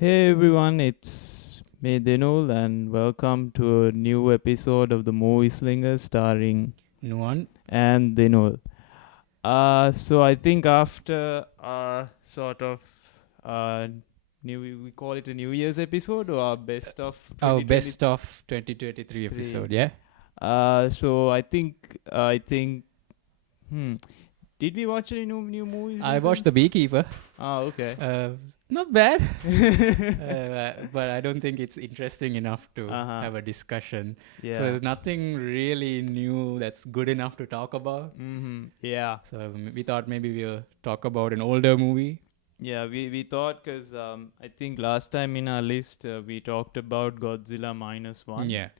Hey everyone, it's me Dinul and welcome to a new episode of the Movieslingers starring Nuan. and Dinul. So I think after our sort of uh new we call it a New Year's episode or our best of Our 2023. best of 2023 episode, yeah? So I think hmm did we watch any new movies I watched recently? The Beekeeper. Okay. Not bad. But I don't think it's interesting enough to Uh-huh. have a discussion. Yeah. So there's nothing really new that's good enough to talk about. Yeah. So we thought maybe we'll talk about an older movie. Yeah, we thought because I think last time in our list we talked about Godzilla minus one. Yeah.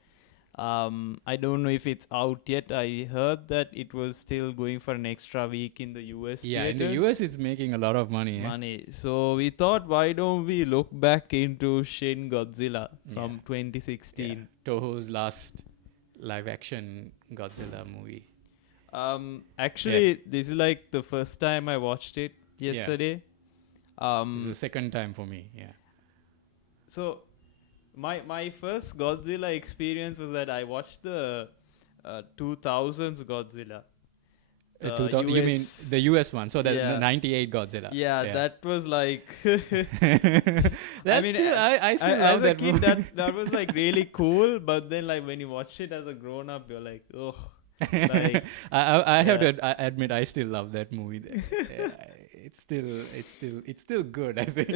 I don't know if it's out yet. I heard that it was still going for an extra week in the US. Yeah, in theaters. the US it's making a lot of money. Money. So we thought, why don't we look back into Shin Godzilla from Yeah. 2016? Toho's last live action Godzilla movie. Actually, this is like the first time I watched it yesterday. It's the second time for me, yeah. So my first Godzilla experience was that I watched the 2000s Godzilla. You mean the US one? So the Yeah. 98 Godzilla. Yeah, that was like That's I still love as a that kid movie. that was like really cool, but then like when you watch it as a grown up, you're like, ugh. Like, I have yeah. to admit I still love that movie. It's still good. I think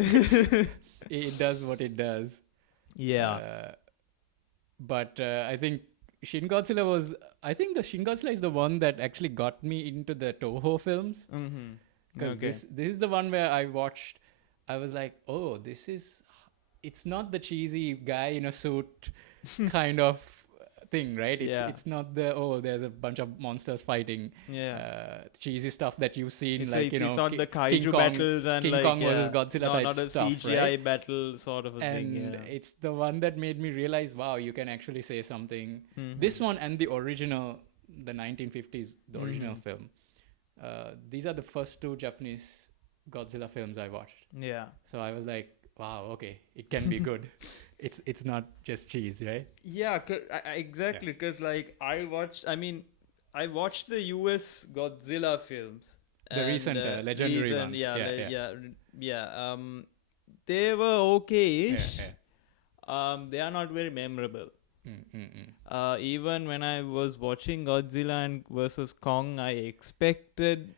it does what it does. Yeah. But I think Shin Godzilla was. I think the Shin Godzilla is the one that actually got me into the Toho films. Mm-hmm. Because Okay. this is the one where I watched. I was like, oh, it's not the cheesy guy in a suit kind of thing, right? Yeah. It's not there's a bunch of monsters fighting. Yeah. Cheesy stuff that you've seen, It's like it's not the kaiju King Kong, battles and King like Kong versus Godzilla type not a stuff, CGI right? battle sort of a And thing. it's the one that made me realize, wow, you can actually say something. Mhm. This one and the original, the 1950s, the original Mhm. film. These are the first two Japanese Godzilla films I watched. Yeah. So I was like, wow, okay, it can be good. It's not just cheese, right? Yeah, exactly. Because like I watched the US Godzilla films. The recent legendary ones. Yeah. They were okay-ish. They are not very memorable. Even when I was watching Godzilla and versus Kong, I expected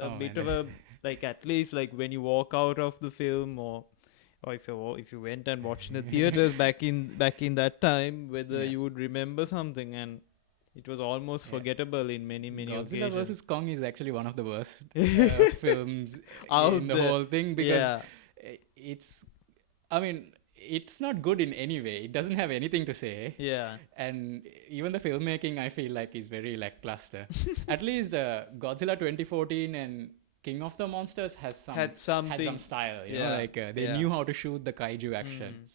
a bit of a like at least like when you walk out of the film or if you went and watched in the theaters back in that time, whether you would remember something, and it was almost forgettable in many Godzilla occasions. versus Kong is actually one of the worst films Out in the there. whole thing because it's not good in any way. It doesn't have anything to say. Yeah. And even the filmmaking, I feel like, is very lackluster. At least Godzilla 2014 and King of the Monsters had some style. You know, like they knew how to shoot the kaiju action.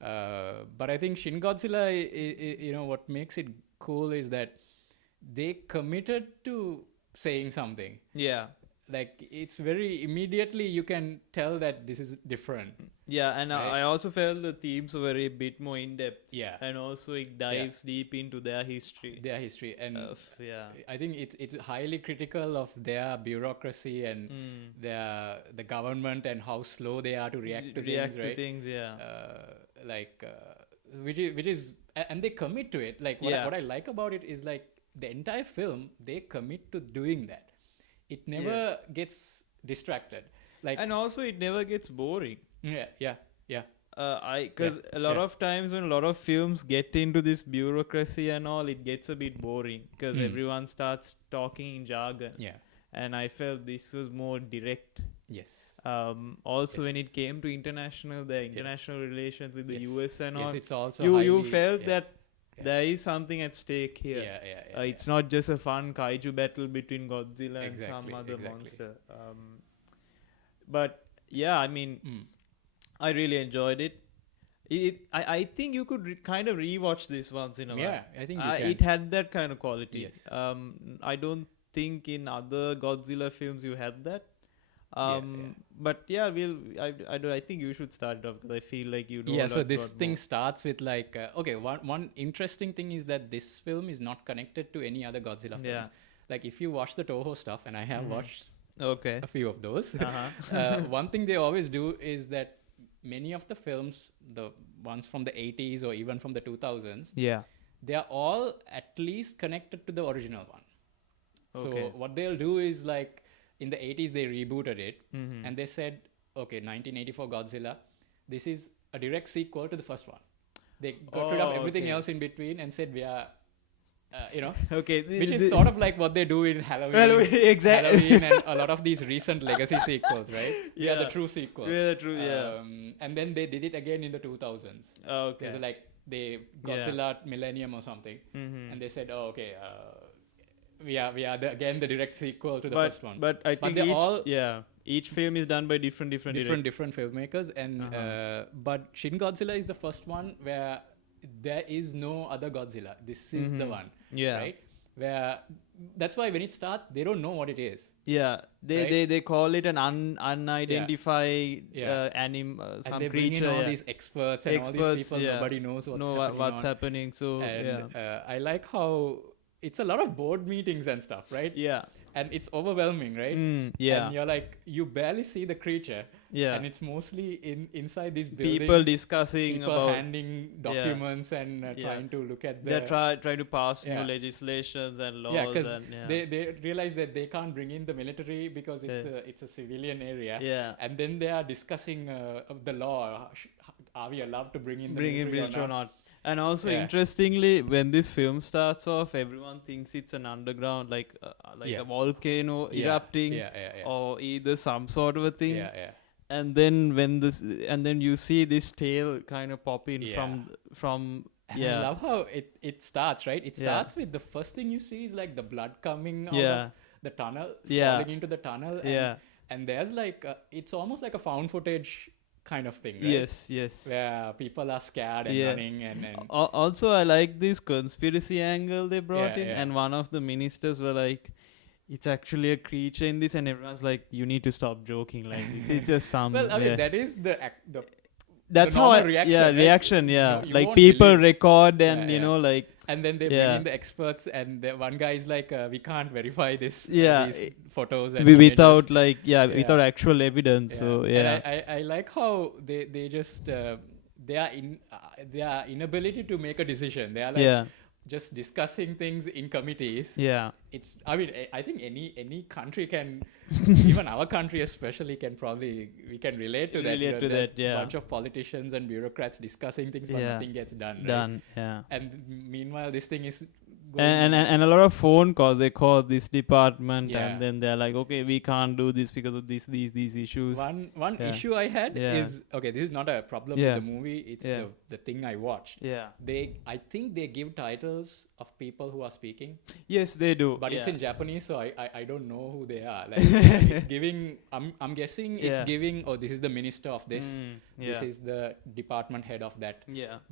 But I think Shin Godzilla, what makes it cool is that they committed to saying something. Yeah. Like it's very immediately you can tell that this is different. Yeah, and right? I also felt the themes were a bit more in depth. Yeah. And also it dives deep into their history. And yeah. I think it's highly critical of their bureaucracy and the government and how slow they are to react to things, right? Which is and they commit to it. Like what I like about it is like the entire film they commit to doing that. It never gets distracted. Like and also it never gets boring. Yeah. Because a lot of times when a lot of films get into this bureaucracy and all, it gets a bit boring because everyone starts talking in jargon. Yeah. And I felt this was more direct. Yes. Also, when it came to international relations with the US and all, it's also you felt that there is something at stake here. It's not just a fun kaiju battle between Godzilla and some other monster. But yeah, I mean, I really enjoyed it. I think you could kind of rewatch this once in a while. Yeah, I think you can. It had that kind of quality. Yes. I don't think in other Godzilla films you had that. But yeah, I think you should start it off because I feel like you know. Yeah, so this thing starts with like one interesting thing is that this film is not connected to any other Godzilla films. Yeah. Like if you watch the Toho stuff, and I have watched a few of those, one thing they always do is that many of the films, the ones from the 80s or even from the 2000s, they are all at least connected to the original one. So what they'll do is like in the 80s they rebooted it and they said, okay, 1984 Godzilla, this is a direct sequel to the first one. They got rid of everything else in between and said we are, which is sort of like what they do in Halloween. Exactly. Halloween and a lot of these recent legacy sequels, right? Yeah, the true sequel. Yeah, the true. And then they did it again in the 2000s. There's like Godzilla Millennium or something, and they said, we are again the direct sequel to the first one. But I think each film is done by different filmmakers, and but Shin Godzilla is the first one where there is no other Godzilla. This is the one, right? Where that's why when it starts, they don't know what it is. Yeah, they call it an unidentified some and they bring creature. In all these experts and all these people. Nobody knows what's happening. So I like how it's a lot of board meetings and stuff, right? Yeah. And it's overwhelming, right? And you're like, you barely see the creature. Yeah. And it's mostly inside these buildings. People discussing about handing documents and trying to look at the... They're trying to pass new legislations and laws. Yeah, because they realize that they can't bring in the military because it's a civilian area. Yeah. And then they are discussing the law. Are we allowed to bring in the military or not? And also, interestingly, when this film starts off, everyone thinks it's an underground, like a volcano erupting, or either some sort of a thing. And then you see this tail kind of pop in from. And I love how it starts, right? It starts with the first thing you see is like the blood coming out of the tunnel, falling into the tunnel, and there's like it's almost like a found footage kind of thing, right? Yes. Where people are scared and running and also I like this conspiracy angle they brought in, and one of the ministers were like, it's actually a creature in this, and everyone's like, you need to stop joking, like this is just some well, I mean that is that's the how reaction, right? You like people record and you know, like, and then they bring in the experts, and the one guy is like, we can't verify this these photos and without images. Without actual evidence. So and I like how they just their inability to make a decision. They are like just discussing things in committees. It's, I mean, I think any country can, even our country especially, we can relate to that. Bunch of politicians and bureaucrats discussing things, but nothing gets done. And meanwhile, this thing is going and a lot of phone calls. They call this department, and then they're like, okay, we can't do this because of these issues. One issue I had is, okay, this is not a problem with the movie. It's the thing I watched. I think they give titles of people who are speaking. Yes, they do. But it's in Japanese, so I don't know who they are. Like it's giving. I'm guessing it's giving. Oh, this is the minister of this. This is the department head of that.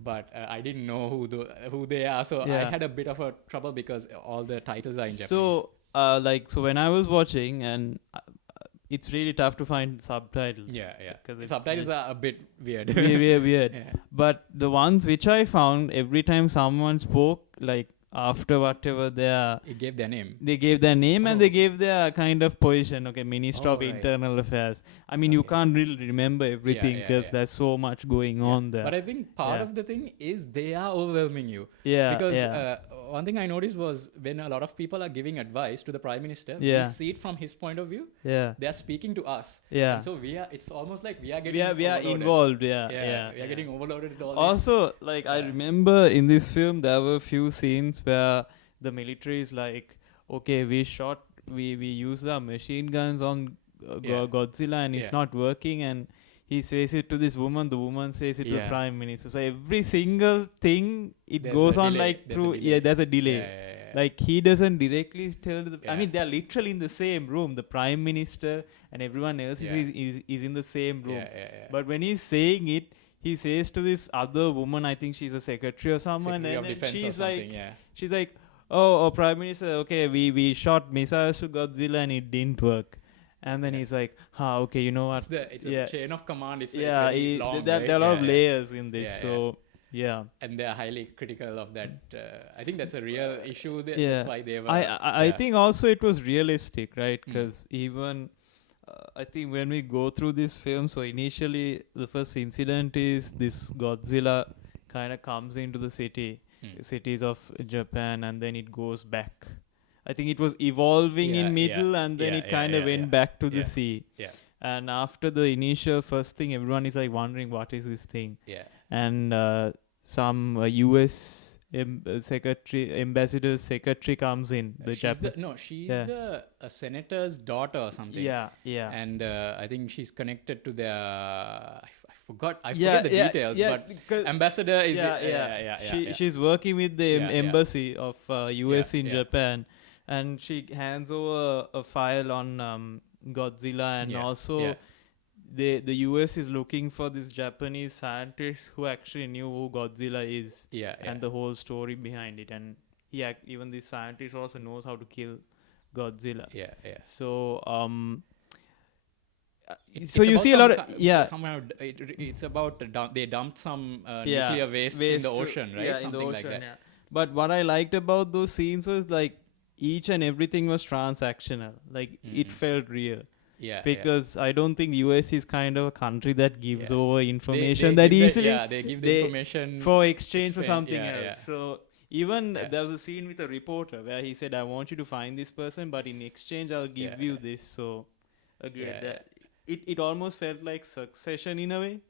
But I didn't know who they are, so I had a bit of a trouble because all the titles are in Japanese. So when I was watching, and it's really tough to find subtitles. Because subtitles are a bit weird. weird. But the ones which I found, every time someone spoke, like after whatever it gave their name. They gave their name and they gave their kind of position. Okay, Minister of Internal Affairs. I mean, you can't really remember everything because there's so much going on there. But I think part of the thing is they are overwhelming you. Because one thing I noticed was when a lot of people are giving advice to the Prime Minister, we see it from his point of view. They are speaking to us. And so it's almost like we are getting we are involved. We are getting overloaded with all also, this. like, I remember in this film, there were a few scenes where the military is like, okay, we used the machine guns on Godzilla and it's not working, and he says it to this woman, the woman says it to the Prime Minister. So every single thing, goes on like through, there's a delay. Like, he doesn't directly tell I mean, they're literally in the same room, the Prime Minister and everyone else is in the same room. But when he's saying it, he says to this other woman, I think she's a secretary or someone, and then she's like, oh, Prime Minister, okay, we shot missiles to Godzilla and it didn't work. And then he's like, okay, you know what? It's a chain of command. It's very long, there are a lot of layers in this. Yeah. And they're highly critical of that. I think that's a real issue. That's why they were. I think also it was realistic, right? Because even I think when we go through this film, so initially the first incident is this Godzilla kind of comes into the cities of Japan, and then it goes back. I think it was evolving in middle, and then it kind of went back to the sea. Yeah. And after the initial first thing, everyone is like wondering what is this thing. Yeah. And some U.S. ambassador's secretary comes in. She's the senator's daughter or something. Yeah. And I think she's connected to their. I forget the details, but ambassador is. She's working with the embassy of U.S. in Japan, and she hands over a file on Godzilla, and also. The US is looking for this Japanese scientist who actually knew who Godzilla is and the whole story behind it. And even this scientist also knows how to kill Godzilla. So so you see a lot of somehow it's about they dumped some nuclear waste in the ocean, right? Something in the ocean, like that. But what I liked about those scenes was like each and everything was transactional. Like it felt real. Because I don't think US is kind of a country that gives over information that easily. They give the information for exchange for something else. So even there was a scene with a reporter where he said, I want you to find this person, but in exchange I'll give you this. So it almost felt like Succession in a way.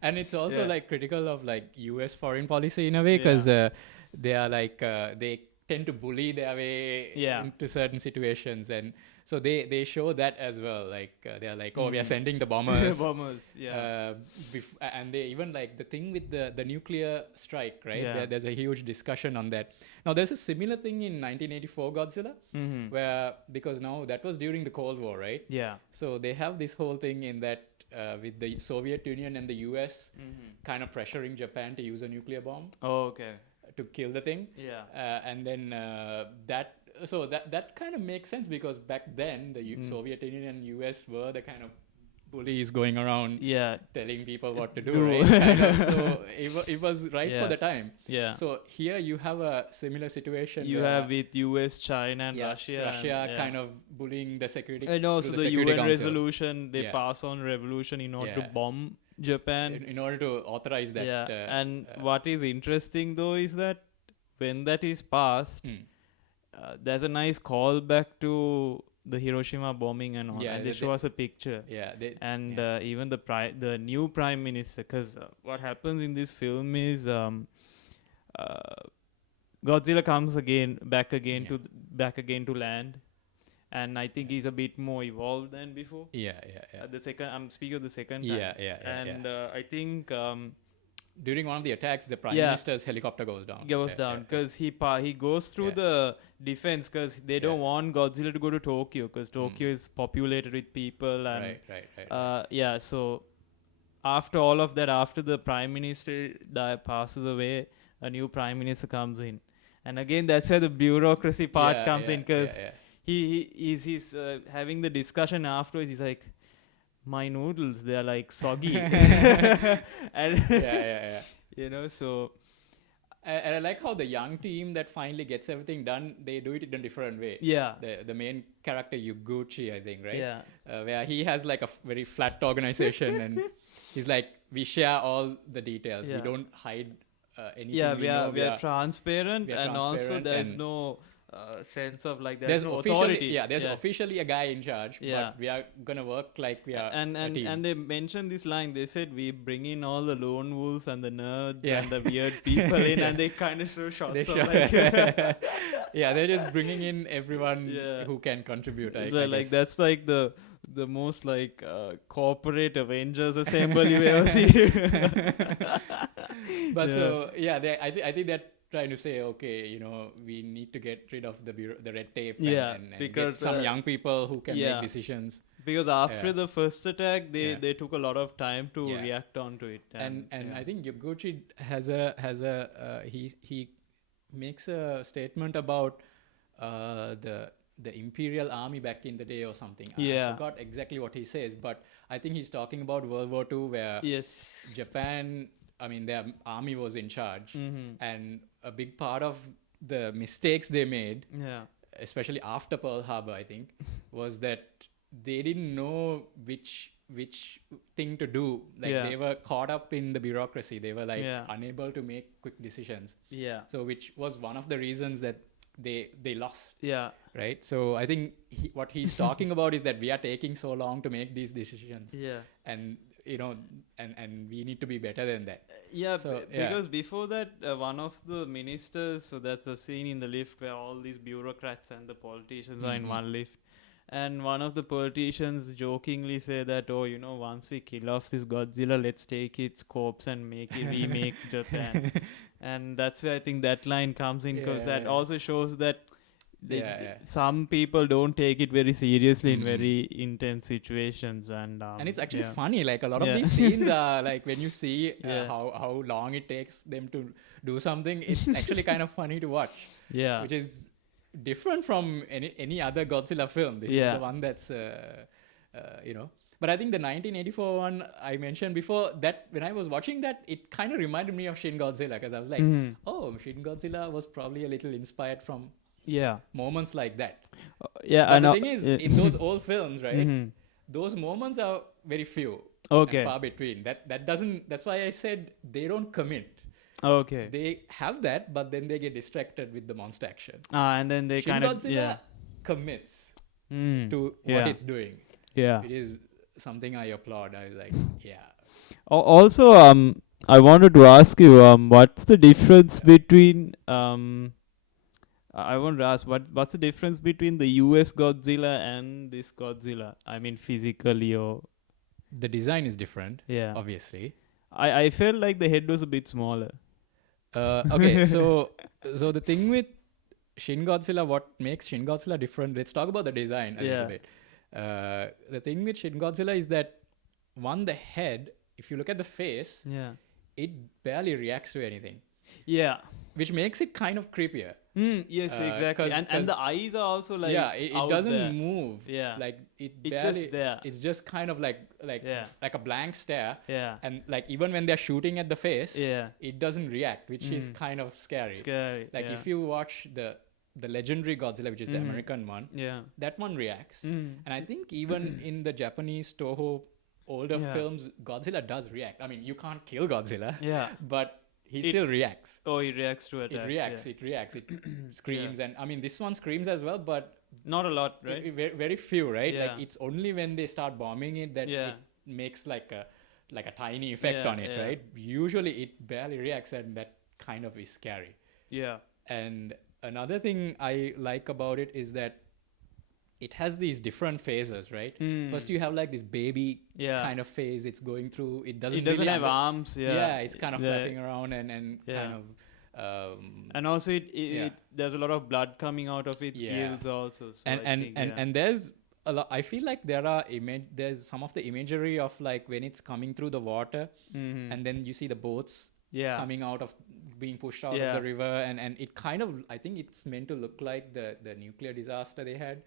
And it's also like critical of like US foreign policy in a way, because they are like they tend to bully their way into certain situations, and so they show that as well. Like they're like, we are sending the bombers. And they even like the thing with the nuclear strike, right? There's a huge discussion on that. Now there's a similar thing in 1984 Godzilla, where because now that was during the Cold War, right? So they have this whole thing in that with the Soviet Union and the US kind of pressuring Japan to use a nuclear bomb. To kill the thing. And then that kind of makes sense, because back then the Soviet Union and US were the kind of bullies going around telling people what to do, right? So it was right for the time. So here you have a similar situation. You have with US, China, and Russia kind of bullying the security. And also the UN resolution, they pass on revolution in order to bomb Japan. In order to authorize that. And what is interesting though is that when that is passed, there's a nice callback to the Hiroshima bombing and all. And they show us a picture. Even the new prime minister, because what happens in this film is Godzilla comes back again to land. And I think he's a bit more evolved than before. I'm speaking of the second time. I think during one of the attacks, the prime minister's helicopter goes down. Because he goes through the defense, because they don't want Godzilla to go to Tokyo, because Tokyo is populated with people. And, so after all of that, after the prime minister passes away, a new prime minister comes in. And again, that's where the bureaucracy part comes in, because he's having the discussion afterwards. He's like, my noodles, they're like soggy. And you know, so. And I like how the young team that finally gets everything done, they do it in a different way. The main character, Yuguchi, I think, right? Where he has like a very flat organization, and he's like, we share all the details. We don't hide anything. We are transparent, and also there's no sense of like there's no authority. There's officially a guy in charge, but we are gonna work like we are a team. And they mentioned this line. They said we bring in all the lone wolves and the nerds and the weird people in, and they kind of show shots. They're just bringing in everyone who can contribute. I guess. That's like the most like corporate Avengers assemble you ever see. But I think that. Trying to say, okay, you know, we need to get rid of the red tape and because get some young people who can make decisions. Because after the first attack, they took a lot of time to react onto it. And I think Yuguchi he makes a statement about the the Imperial Army back in the day or something. Yeah. I forgot exactly what he says, but I think he's talking about World War II, where Japan, I mean, their army was in charge, and a big part of the mistakes they made, especially after Pearl Harbor, I think, was that they didn't know which thing to do. Like they were caught up in the bureaucracy. They were like unable to make quick decisions. Yeah. So which was one of the reasons that they lost. Yeah. Right. So I think what he's talking about is that we are taking so long to make these decisions. Yeah. And and we need to be better than that. Yeah. So, because before that, one of the ministers. So that's a scene in the lift where all these bureaucrats and the politicians are in one lift. And one of the politicians jokingly say that, once we kill off this Godzilla, let's take its corpse and remake Japan. And that's where I think that line comes in, because that also shows that some people don't take it very seriously in very intense situations. And it's actually funny. Like a lot of these scenes are like, when you see how long it takes them to do something, it's actually kind of funny to watch. Yeah. Which is different from any other Godzilla film. This is the one that's but I think the 1984 one I mentioned before, that when I was watching that, it kind of reminded me of Shin Godzilla, because I was like, Shin Godzilla was probably a little inspired from moments like that. But the thing is, in those old films, right, those moments are very few and far between. That's why I said they don't commit. Okay. They have that, but then they get distracted with the monster action. And then they Shin Godzilla commits to what it's doing. Yeah. It is something I applaud. I was like, Also, I wanted to ask you, what's the difference between I want to ask what's the difference between the US Godzilla and this Godzilla? I mean, physically, or the design is different. Yeah. Obviously. I felt like the head was a bit smaller. Okay, so the thing with Shin Godzilla, what makes Shin Godzilla different? Let's talk about the design a little bit. The thing with Shin Godzilla is that, the head, if you look at the face, it barely reacts to anything. Yeah. Which makes it kind of creepier. Yes, exactly. And the eyes are also like, it doesn't move. Yeah. Like it's just there. It's just kind of like a blank stare. Yeah. And like even when they're shooting at the face, it doesn't react, which is kind of scary. Like if you watch the Legendary Godzilla, which is the American one, that one reacts. And I think even in the Japanese Toho older films, Godzilla does react. I mean, you can't kill Godzilla. Yeah. But he still reacts. Oh, he reacts to attack. It reacts. It screams. And I mean, this one screams as well, but not a lot, right? Very few, right? Yeah. Like it's only when they start bombing it that it makes like a tiny effect on it, right? Usually it barely reacts, and that kind of is scary. Yeah. And another thing I like about it is that it has these different phases, right? First you have like this baby kind of phase it's going through. It doesn't really have arms. Yeah, it's kind of flapping around and kind of and also it there's a lot of blood coming out of its gills also. So and there's a lot. I feel like there's some of the imagery of like when it's coming through the water, and then you see the boats coming out of being pushed out of the river, and it kind of, I think it's meant to look like the nuclear disaster they had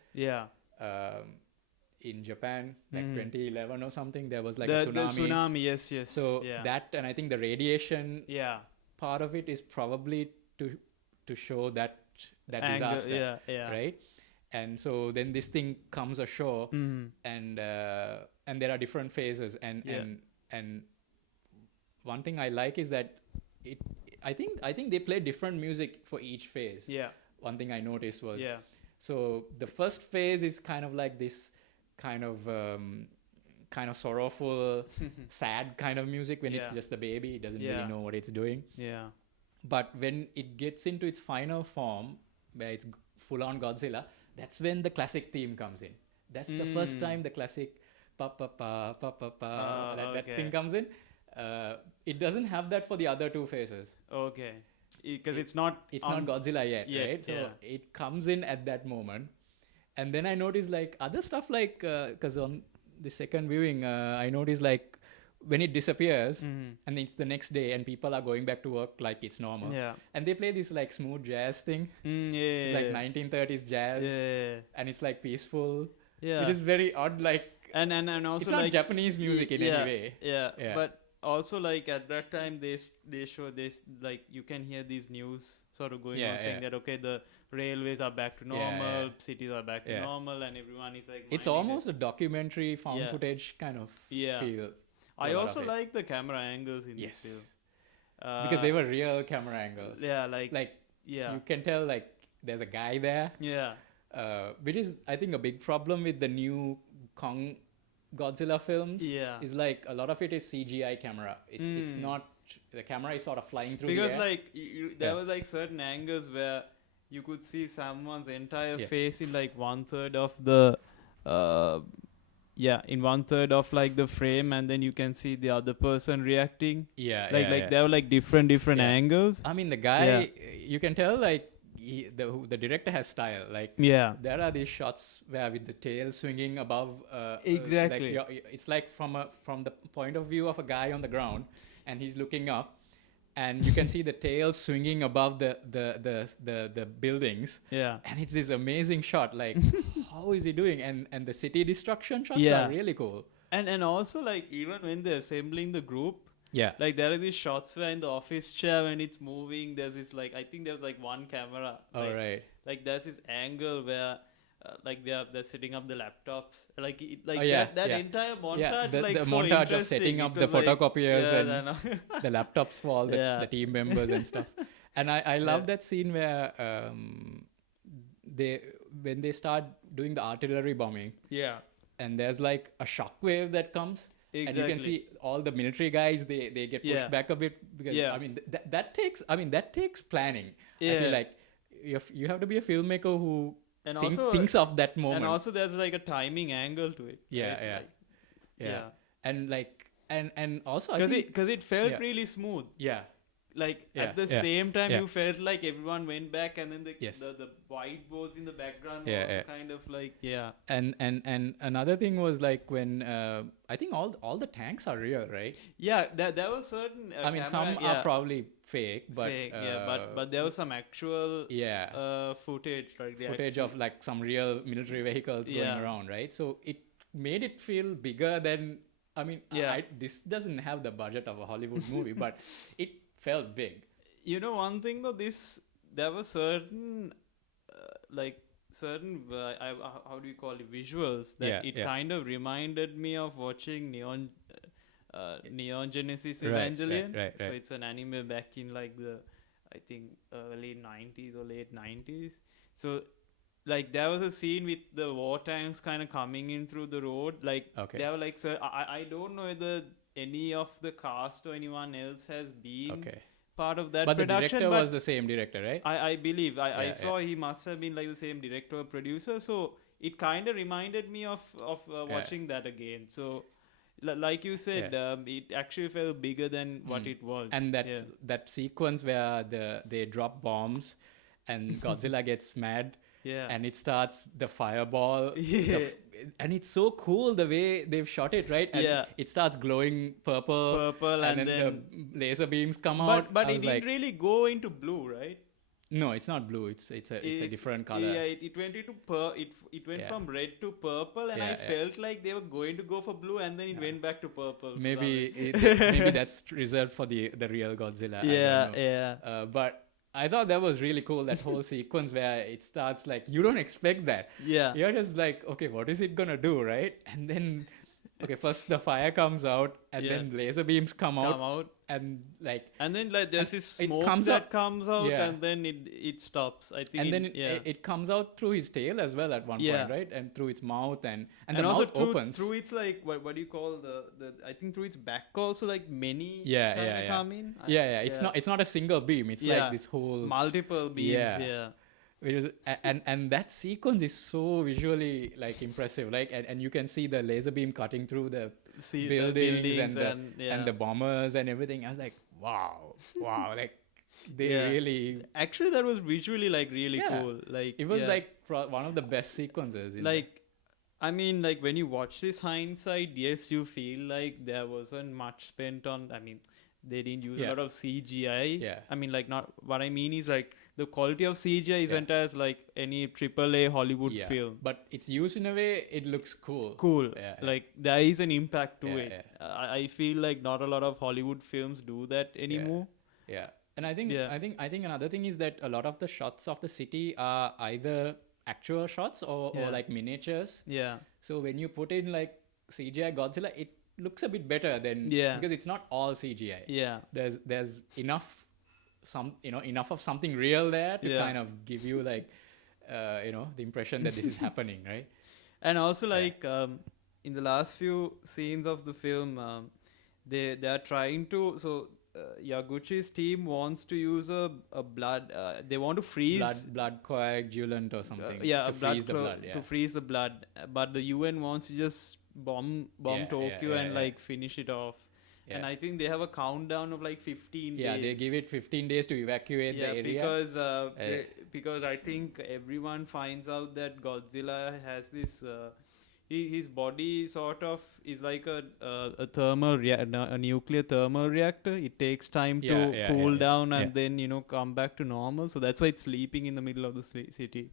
in Japan, like 2011 or something. There was like a tsunami. The tsunami, yes. So that, and I think the radiation part of it is probably to show that disaster, right? And so then this thing comes ashore, and there are different phases, and one thing I like is that I think they play different music for each phase. Yeah. One thing I noticed was so the first phase is kind of like this kind of sorrowful, sad kind of music when it's just a baby. It doesn't really know what it's doing. Yeah. But when it gets into its final form, where it's full on Godzilla, that's when the classic theme comes in. That's the first time the classic that thing comes in. It doesn't have that for the other two phases. Okay. Because it's not Godzilla yet, right? So it comes in at that moment. And then I noticed like other stuff, like because on the second viewing I noticed like when it disappears and it's the next day and people are going back to work like it's normal. Yeah. And they play this like smooth jazz thing. It's like 1930s jazz. And it's like peaceful. Yeah. It is very odd, like, and also it's not like Japanese music in any way. Yeah. But also like at that time they show this, like you can hear these news sort of going on saying that okay, the railways are back to normal, cities are back to normal, and everyone is like it's almost a documentary found footage kind of feel. I also like the camera angles in this film because they were real camera angles. Like you can tell like there's a guy there, which is I think a big problem with the new Kong Godzilla films. Is like a lot of it is CGI camera. It's not, the camera is sort of flying through because the air. like there was like certain angles where you could see someone's entire face in like 1/3 of the in 1/3 of like the frame, and then you can see the other person reacting. Like there were like different angles. I mean, the guy, you can tell like the director has style. Like there are these shots where with the tail swinging above. Exactly. Like it's like from the point of view of a guy on the ground, and he's looking up. And you can see the tail swinging above the buildings. And it's this amazing shot. Like, how is he doing? And the city destruction shots are really cool. And also, like, even when they're assembling the group, like, there are these shots where in the office chair, when it's moving, there's this, like, I think there's, like, one camera. Like, right. Like, there's this angle where... like they're setting up the laptops, like that entire montage, the so montage of setting up the photocopiers and the laptops for all the team members and stuff. And I love that scene where when they start doing the artillery bombing, and there's like a shockwave that comes. Exactly. And you can see all the military guys, they get pushed back a bit because I mean that takes planning. I feel like you have to be a filmmaker who thinks of that moment. And also there's like a timing angle to it. And like and also because it felt really smooth. Like at the same time you felt like everyone went back, and then the whiteboards in the background was kind of like and another thing was like when I think all the tanks are real, right? There were certain I mean some are probably fake, but but there was some actual footage, like footage of like some real military vehicles going around, right? So it made it feel bigger than, I mean, this doesn't have the budget of a Hollywood movie, but it felt big. You know, one thing though, there were certain how do you call it, visuals that kind of reminded me of watching Neon Genesis Evangelion. Right. So it's an anime back in like the, I think, early 90s or late 90s. So like there was a scene with the war tanks kind of coming in through the road. Like there were like, I don't know whether any of the cast or anyone else has been part of that production. But the director was the same director, right? I believe. I saw he must have been like the same director or producer. So it kind of reminded me of watching that again. So like you said, it actually felt bigger than what it was. And that sequence where they drop bombs and Godzilla gets mad. And it starts the fireball. And it's so cool the way they've shot it, right? And it starts glowing purple and then the laser beams come out. But it didn't really go into blue, right? No, it's not blue. It's a different color. It went into it went from red to purple, and I felt like they were going to go for blue, and then it went back to purple. Maybe that's reserved for the real Godzilla. But I thought that was really cool, that whole sequence where it starts like, you don't expect that. You're just like, okay, what is it gonna do, right? And then, first the fire comes out, and then laser beams come out. And then there's this smoke comes out, and then it stops. I think. And then it comes out through his tail as well at one point, right? And through its mouth, and the mouth opens. Through its like what do you call the I think through its back also, like many come in. It's not a single beam. It's like this whole multiple beams. And that sequence is so visually like impressive. Like and you can see the laser beam cutting through the buildings and the bombers and everything. I was like, wow, like they really. Actually, that was visually like really cool. Like it was like one of the best sequences. I mean, like when you watch this hindsight, yes, you feel like there wasn't much spent on. I mean, they didn't use a lot of CGI. Yeah. I mean, like not what I mean is like the quality of CGI isn't as like any AAA Hollywood film. But it's used in a way it looks cool. Cool. Like there is an impact to it. I feel like not a lot of Hollywood films do that anymore. Yeah. And I think another thing is that a lot of the shots of the city are either actual shots or like miniatures. Yeah. So when you put in like CGI Godzilla, it looks a bit better than because it's not all CGI. Yeah. There's enough of something real there to kind of give you like the impression that this is happening, right? And also like in the last few scenes of the film, they are trying to Yaguchi's team wants to use a blood. They want to freeze blood coagulant or something. To freeze the blood. To freeze the blood, but the UN wants to just bomb Tokyo and like finish it off. Yeah. And I think they have a countdown of like 15 days. Yeah, they give it 15 days to evacuate the area. Because I think everyone finds out that Godzilla has this. His body sort of is like a nuclear thermal reactor. It takes time to cool down and then come back to normal. So that's why it's sleeping in the middle of the city.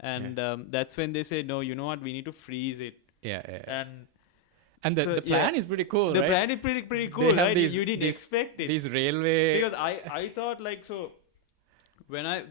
And that's when they say, no, you know what, we need to freeze it. And the plan is pretty cool, the right? The plan is pretty cool, right? You didn't expect it. These railway... Because I thought like, so... When I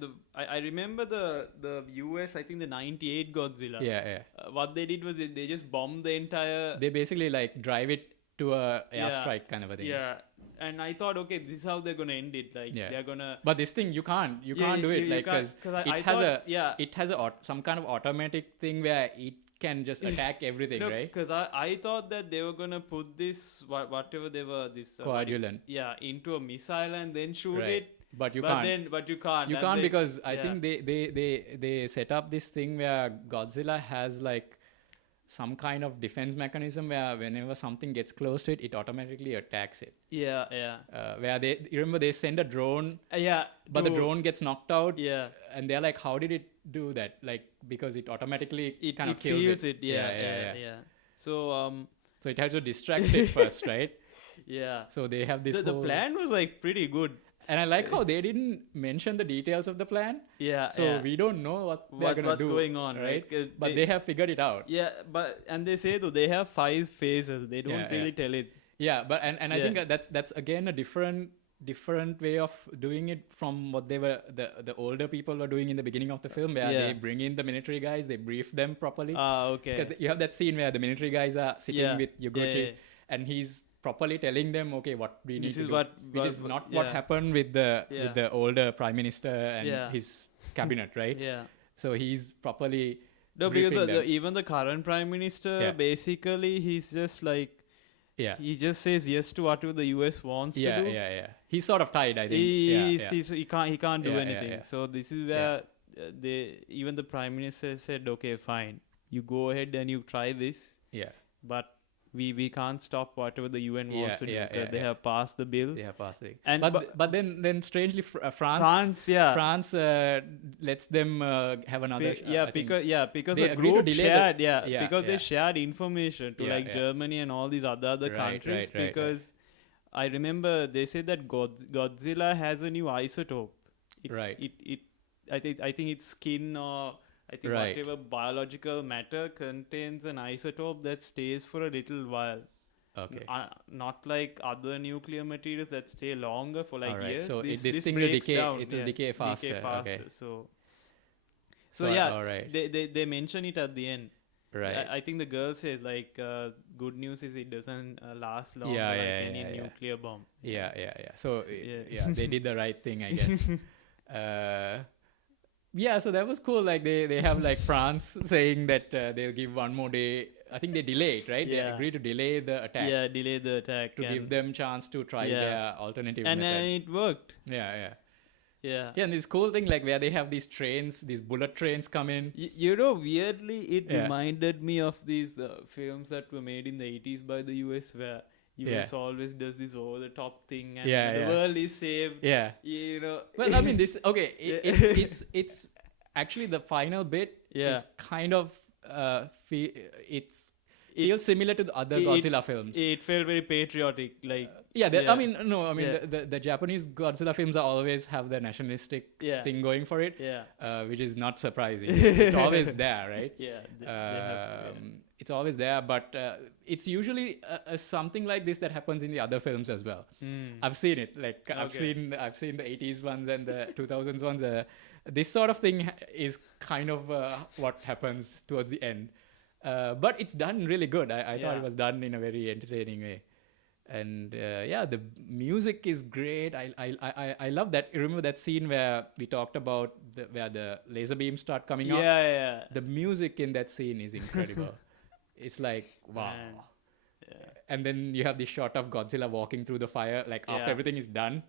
remember the US, I think the 98 Godzilla. What they did was they just bombed the entire... They basically like drive it to a airstrike kind of a thing. Yeah. And I thought, okay, this is how they're going to end it. Like they're going to... But this thing, you can't do it. Like, because it has some kind of automatic thing where it can just attack everything, right? Because I thought that they were going to put this, whatever they were, this... coagulant. Into a missile and then shoot it. But you can't. But you can't. You can't because I think they set up this thing where Godzilla has like some kind of defense mechanism where whenever something gets close to it, it automatically attacks it. Where they send a drone. But the drone gets knocked out. And they're like, how did it do that? Like because it automatically kind of kills it. So it has to distract it first, right? So they have this. The plan was like pretty good. And I like how they didn't mention the details of the plan. So we don't know what's going on, right? But they have figured it out. And they say though they have 5 phases. They don't really tell it. But I think that's again a different way of doing it from what they were the older people were doing in the beginning of the film, where they bring in the military guys, they brief them properly. Okay. You have that scene where the military guys are sitting with Yaguchi, and he's properly telling them, okay, what we need to do, which is not what happened with the older prime minister and his cabinet, right? So he's properly because even the current prime minister, basically, he's just like, he just says yes to whatever the US wants to do. He's sort of tied, I think. He can't do anything. So this is where even the prime minister said, okay, fine, you go ahead and you try this. But we can't stop whatever the UN wants to do because they have passed the bill. They have passed it. But then strangely France lets them have another. Because the group shared they shared information to Germany and all these other countries because I remember they said that Godzilla has a new isotope. I think it's skin or whatever biological matter contains an isotope that stays for a little while. Not like other nuclear materials that stay longer for years. So this thing will decay. It will decay faster. Okay. So they mention it at the end. Right. I think the girl says good news is it doesn't last long like any nuclear bomb. So they did the right thing, I guess. So that was cool. Like they have like France saying that they'll give one more day. I think they delayed, right? They agreed to delay the attack. Delay the attack to give them chance to try their alternative method. And it worked. And this cool thing like where they have these trains, these bullet trains come in. Weirdly, it reminded me of these films that were made in the 80s by the US where US always does this over-the-top thing and the world is saved. Well, I mean, it's actually the final bit is kind of it's feels similar to the other Godzilla films. It felt very patriotic, like I mean, the Japanese Godzilla films always have the nationalistic thing going for it, which is not surprising. It's always there, right? It's always there, but it's usually something like this that happens in the other films as well. I've seen it. Like I've seen the 80s ones and the 2000s ones. This sort of thing is kind of what happens towards the end. But it's done really good. I thought it was done in a very entertaining way. And the music is great. I love that. You remember that scene where we talked about where the laser beams start coming out? Yeah. The music in that scene is incredible. It's like, wow. Yeah. And then you have this shot of Godzilla walking through the fire, like after everything is done.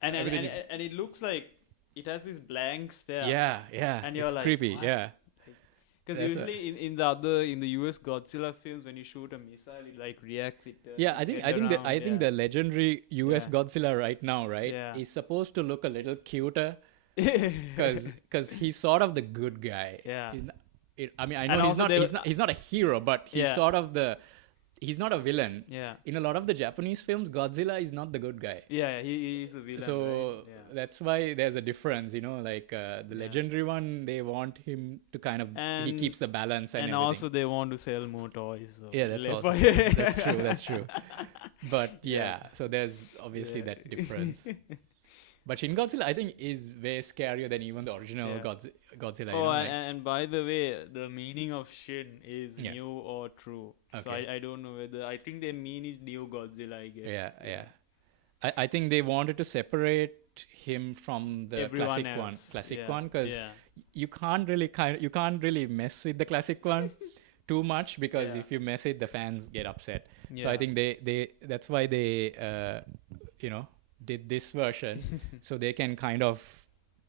And it looks like it has this blank stare. Yeah. And you're it's like, creepy, what? yeah. Because usually in the US Godzilla films, when you shoot a missile, it like reacts. I think the legendary US Godzilla right now, is supposed to look a little cuter, because he's sort of the good guy. I know he's not a hero, but he's sort of he's not a villain. In a lot of the Japanese films, Godzilla is not the good guy. He is a villain. So that's why there's a difference, like the legendary one, they want him to kind of, he keeps the balance and everything. Also they want to sell more toys. So that's awesome. That's true. But so there's obviously that difference. But Shin Godzilla, I think, is way scarier than even the original Godzilla. And by the way, the meaning of Shin is new or true. Okay. So I don't know whether... I think they mean it new Godzilla, I guess. Yeah. I think they wanted to separate him from the classic one, because you can't really mess with the classic one too much, because if you mess it, the fans get upset. So I think they that's why they did this version, so they can kind of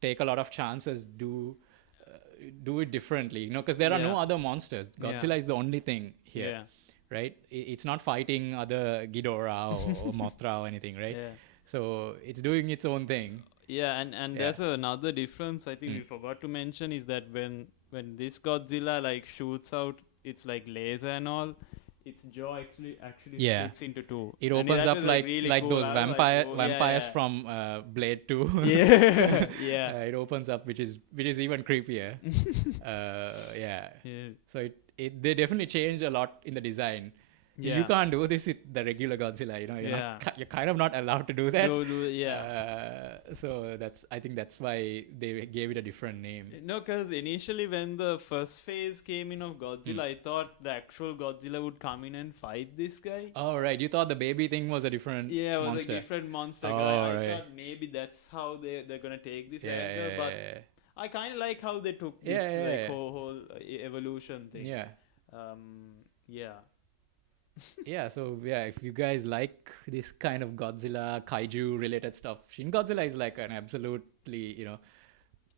take a lot of chances, do it differently, because there are no other monsters. Godzilla is the only thing here, right? It's not fighting other Ghidorah or Mothra or anything, right? So it's doing its own thing. And there's another difference I think we forgot to mention, is that when this Godzilla like shoots out its like laser and all, its jaw actually splits into two. It opens up like cool. Those vampires from Blade 2. It opens up, which is even creepier. So they definitely changed a lot in the design. You can't do this with the regular Godzilla, you're kind of not allowed to do that. So I think that's why they gave it a different name. No, because initially when the first phase came in of Godzilla, I thought the actual Godzilla would come in and fight this guy. Oh, right. You thought the baby thing was a different monster. It was a different monster guy. I thought maybe that's how they're going to take this character. But I kind of like how they took this whole evolution thing. So if you guys like this kind of Godzilla kaiju related stuff, Shin Godzilla is like an absolutely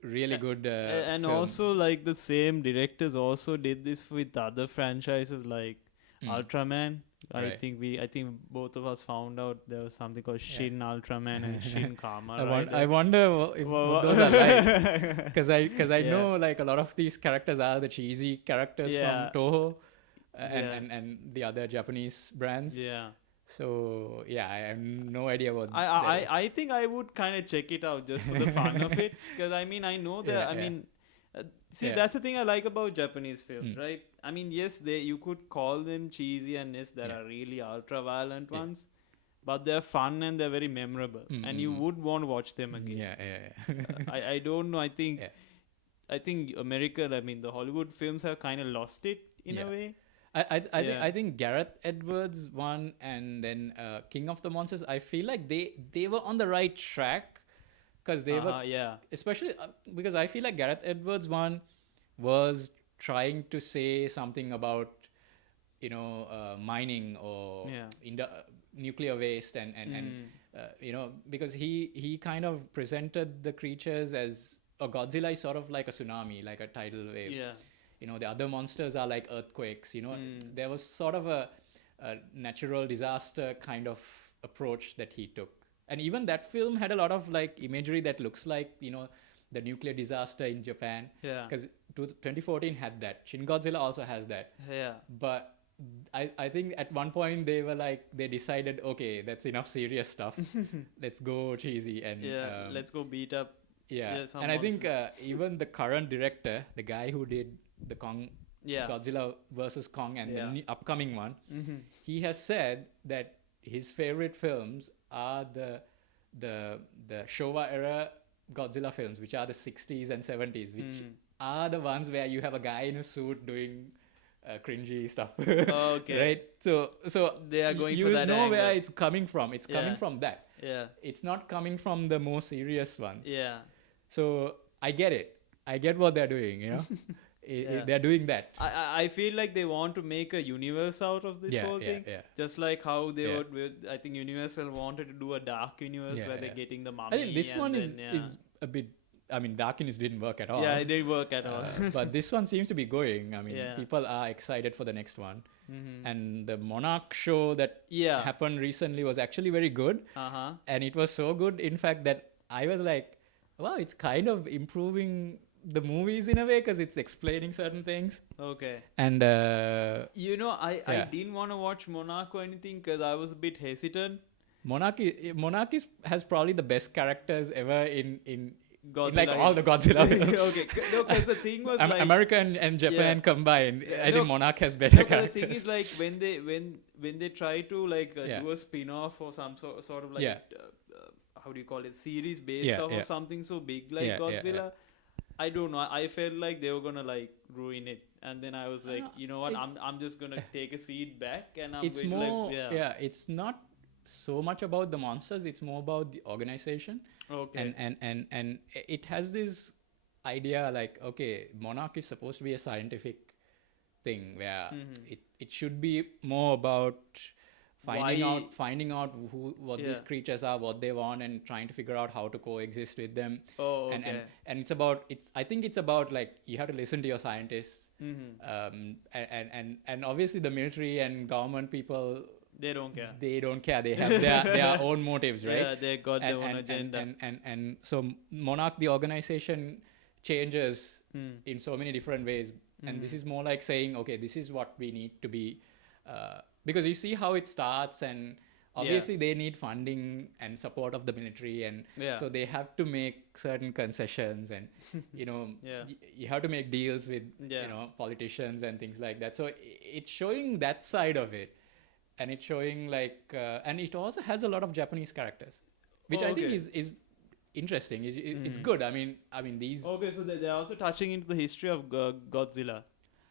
really good and film. Also like the same directors also did this with other franchises like Ultraman. I think both of us found out there was something called Shin Ultraman and Shin Kamen. I wonder if what those are like, because I know like a lot of these characters are the cheesy characters from Toho. And the other Japanese brands. So I have no idea what I think I would kind of check it out just for the fun of it, because I know that that's the thing I like about Japanese films, right? I mean, yes, you could call them cheesy, and yes, there are really ultra violent ones, but they're fun and they're very memorable, and you would want to watch them again. I don't know. I think America, the Hollywood films have kind of lost it in a way. I think Gareth Edwards one, and then King of the Monsters, I feel like they were on the right track, because they were especially because I feel like Gareth Edwards one was trying to say something about mining or nuclear waste and because he kind of presented the creatures as Godzilla is sort of like a tsunami, like a tidal wave. The other monsters are like earthquakes. There was sort of a natural disaster kind of approach that he took, and even that film had a lot of like imagery that looks like the the nuclear disaster in Japan. Yeah. Because 2014 had that. Shin Godzilla also has that. Yeah. But I think at one point they decided, okay, that's enough serious stuff. Let's go cheesy and let's go beat up. Yeah, and I think even the current director, the guy who did the Godzilla versus Kong and the upcoming one, he has said that his favorite films are the Showa era Godzilla films, which are the 60s and 70s, which are the ones where you have a guy in a suit doing cringy stuff. Okay. Right? So they are going for that know angle. where it's coming from. It's coming from that. Yeah. It's not coming from the more serious ones. Yeah. So I get it. I get what they're doing, you know. They're doing that. I feel like they want to make a universe out of this whole thing. Yeah. Just like how they would, I think Universal wanted to do a dark universe where they're getting the mummy. I think this one is a bit, I mean, Dark Universe didn't work at all. Yeah, it didn't work at all. But this one seems to be going. I mean, people are excited for the next one. And the Monarch show that happened recently was actually very good. And it was so good, in fact, that I was like, wow, it's kind of improving the movies in a way because it's explaining certain things. Okay. And I didn't want to watch Monarch or anything because I was a bit hesitant. Monarch has probably the best characters ever in Godzilla. Like all the Godzilla films. Okay, no, because the thing was like America and Japan combined. I think Monarch has better characters. The thing is like when they try to like do a spin-off or some sort of like how do you call it, series based off of something so big like Godzilla. I don't know. I felt like they were gonna like ruin it, and then I was like, you know what? I'm just gonna take a seat back, and it's it's not so much about the monsters. It's more about the organization. Okay. And it has this idea like, okay, Monarch is supposed to be a scientific thing where it should be more about finding out what these creatures are, what they want, and trying to figure out how to coexist with them. And I think it's about like you have to listen to your scientists. And obviously the military and government people, they don't care. They have their own motives, right? Yeah, they got their own agenda. And so Monarch, the organization, changes in so many different ways. And this is more like saying, okay, this is what we need to be. Because you see how it starts, and obviously they need funding and support of the military. And so they have to make certain concessions, and, you know, you have to make deals with, you know, politicians and things like that. So it's showing that side of it. And it's showing like, and it also has a lot of Japanese characters, which I think is interesting. It's good. I mean these. Okay, so they're also touching into the history of Godzilla.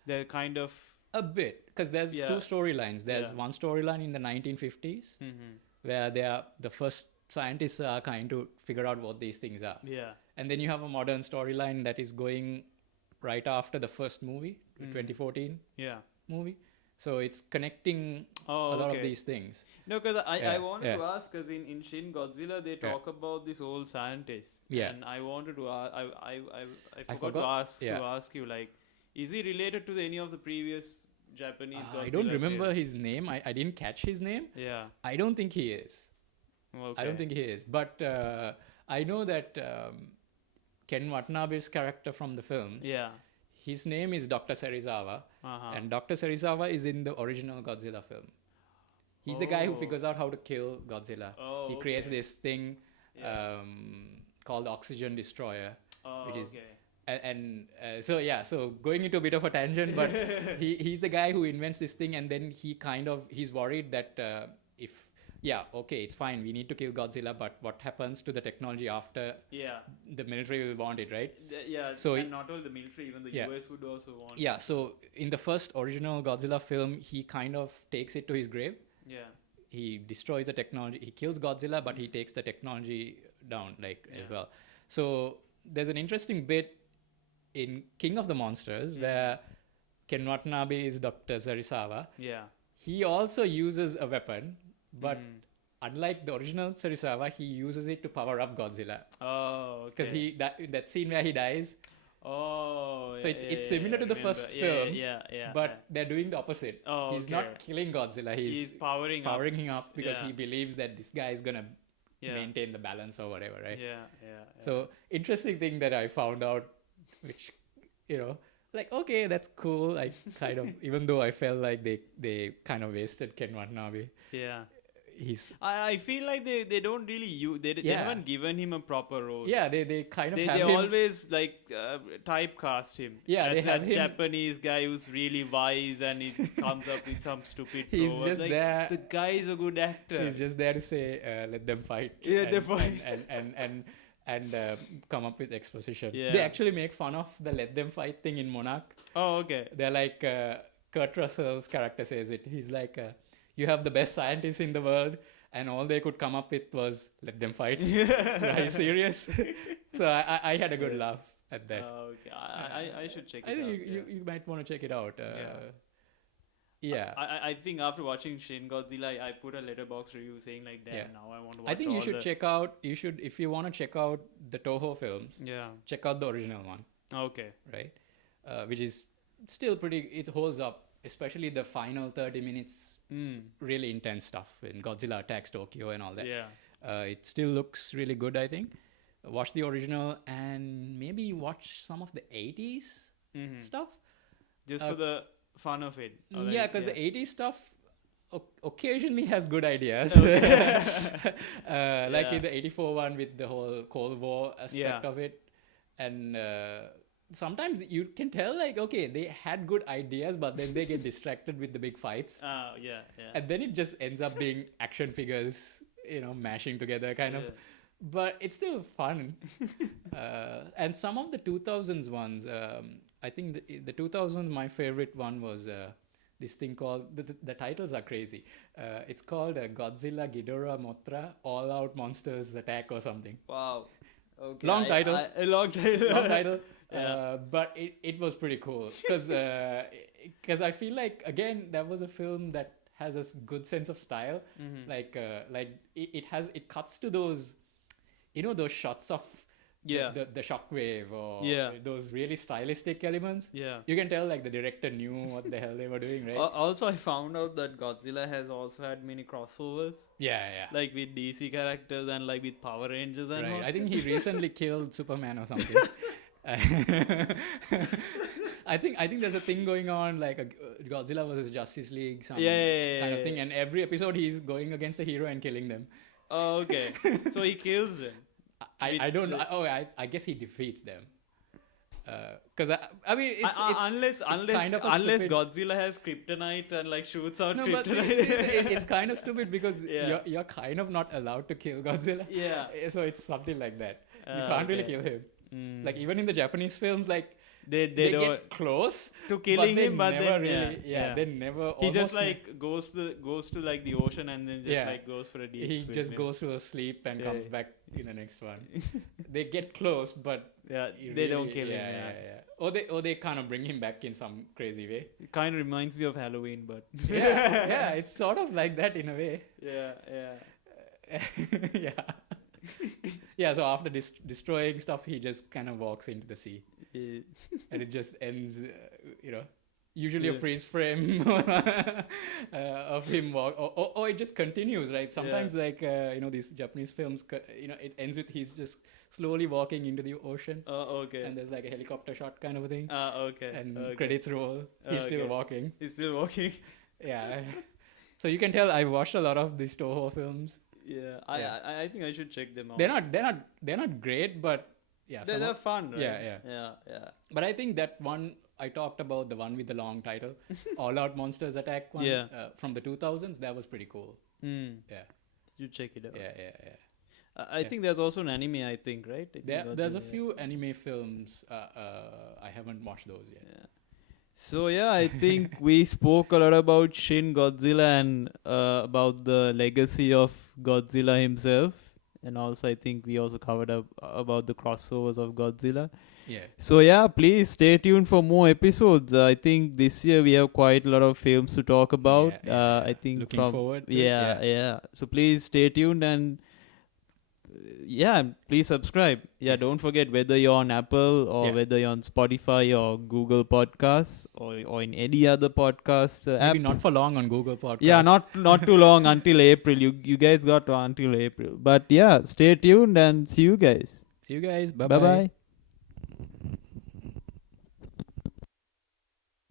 They're kind of a bit, because there's two storylines. There's one storyline in the 1950s where the first scientists are trying to figure out what these things are. Yeah. And then you have a modern storyline that is going right after the first movie, 2014 movie. So it's connecting a lot of these things. No, because I wanted to ask, because in Shin Godzilla they talk about this old scientist. Yeah. And I wanted to ask, I forgot to ask you, like, is he related to any of the previous Japanese Godzilla I don't remember films? his name. I didn't catch his name. Yeah. I don't think he is. Okay. I don't think he is. But I know that Ken Watanabe's character from the film. Yeah. His name is Dr. Serizawa, and Dr. Serizawa is in the original Godzilla film. He's the guy who figures out how to kill Godzilla. He creates this thing called the Oxygen Destroyer, which is so going into a bit of a tangent, but he's the guy who invents this thing, and then he's worried that it's fine, we need to kill Godzilla, but what happens to the technology after the military will want it, right? So and not only the military, even the US would also want it. Yeah, so in the first original Godzilla film, he kind of takes it to his grave. Yeah. He destroys the technology. He kills Godzilla, but he takes the technology down as well. So there's an interesting bit in King of the Monsters where Ken Watanabe is Dr. Serizawa. Yeah. He also uses a weapon, but unlike the original Serizawa, he uses it to power up Godzilla. Oh, okay. Because that scene where he dies. Oh, so it's similar to the first film, but they're doing the opposite. Oh, he's not killing Godzilla. He's powering him up because he believes that this guy is gonna maintain the balance or whatever, right? Yeah. So interesting thing that I found out, which, like, okay, that's cool. I kind of, even though I felt like they kind of wasted Ken Watanabe. Yeah. I feel like they don't really use, they haven't given him a proper role. Yeah, they kind of they always like typecast him. Yeah, they have that Japanese guy who's really wise and he comes up with some stupid he's just like, there. The guy is a good actor. He's just there to say, let them fight. Yeah, they fight. And come up with exposition. Yeah. They actually make fun of the let them fight thing in Monarch. Oh, okay. They're like, Kurt Russell's character says it. He's like, you have the best scientists in the world, and all they could come up with was let them fight. Are you serious? So I had a good laugh at that. Okay. I should check it out. I think you might want to check it out. Yeah. I think after watching Shin Godzilla, I put a letterbox review saying like, damn, now I want to watch. I think you should check out. If you want to check out the Toho films. Yeah. Check out the original one. Okay. Right. Which is still pretty. It holds up. Especially the final 30 minutes, really intense stuff when Godzilla attacks Tokyo and all that. Yeah. It still looks really good, I think. Watch the original and maybe watch some of the 80s stuff. Just for the fun of it. Yeah, because the 80s stuff occasionally has good ideas. Okay. Like in the 84 one with the whole Cold War aspect of it. And... sometimes you can tell like, okay, they had good ideas, but then they get distracted with the big fights. Yeah. And then it just ends up being action figures, mashing together kind of. But it's still fun. And some of the 2000s ones, I think the 2000s, my favorite one was this thing called, the titles are crazy. It's called Godzilla Ghidorah Mothra All Out Monsters Attack or something. Wow. Okay. Long title. Long title. But it was pretty cool because I feel like, again, that was a film that has a good sense of style. Like it cuts to those, those shots of the shockwave or those really stylistic elements. Yeah, you can tell like the director knew what the hell they were doing, right? Also, I found out that Godzilla has also had many crossovers. Yeah. Like with DC characters and like with Power Rangers and all. I think he recently killed Superman or something. I think there's a thing going on like a Godzilla versus Justice League, some kind of thing, and every episode he's going against a hero and killing them. Oh, okay. So he kills them. I don't know. I guess he defeats them. Because I mean, it's kind of unless Godzilla has kryptonite and like shoots out kryptonite. But it's kind of stupid because you're kind of not allowed to kill Godzilla. Yeah. So it's something like that. You can't really kill him. Like even in the Japanese films, like they get close to killing him, but never then they never. He just like goes to like the ocean and then just like goes for a deep swim. He just goes to a sleep and comes back in the next one. They get close, but they don't kill him. Or they kind of bring him back in some crazy way. It kind of reminds me of Halloween, but it's sort of like that in a way. Yeah, so after destroying stuff, he just kind of walks into the sea. And it just ends, usually a freeze frame of him walk. Or it just continues, right? Sometimes like, these Japanese films, it ends with he's just slowly walking into the ocean. Oh, okay. And there's like a helicopter shot kind of a thing. Okay. And credits roll. He's still walking. Yeah. So you can tell I've watched a lot of these Toho films. Yeah, I think I should check them out. They're not great, but they're fun, right? Yeah. But I think that one I talked about, the one with the long title, All Out Monsters Attack one, from the 2000s, that was pretty cool. Yeah, you check it out. Yeah. I think there's also an anime. I think, right? There's a few anime films. I haven't watched those yet. Yeah. So I think we spoke a lot about Shin Godzilla and about the legacy of Godzilla himself, and also I think we also covered up about the crossovers of Godzilla. Yeah. So please stay tuned for more episodes. I think this year we have quite a lot of films to talk about. I think looking forward. So please stay tuned and please subscribe. Yes. Don't forget, whether you're on Apple or whether you're on Spotify or Google Podcasts or in any other podcast app. Maybe not for long on Google Podcasts. Yeah, not too long, until April. You guys got until April. But stay tuned and see you guys. Bye-bye.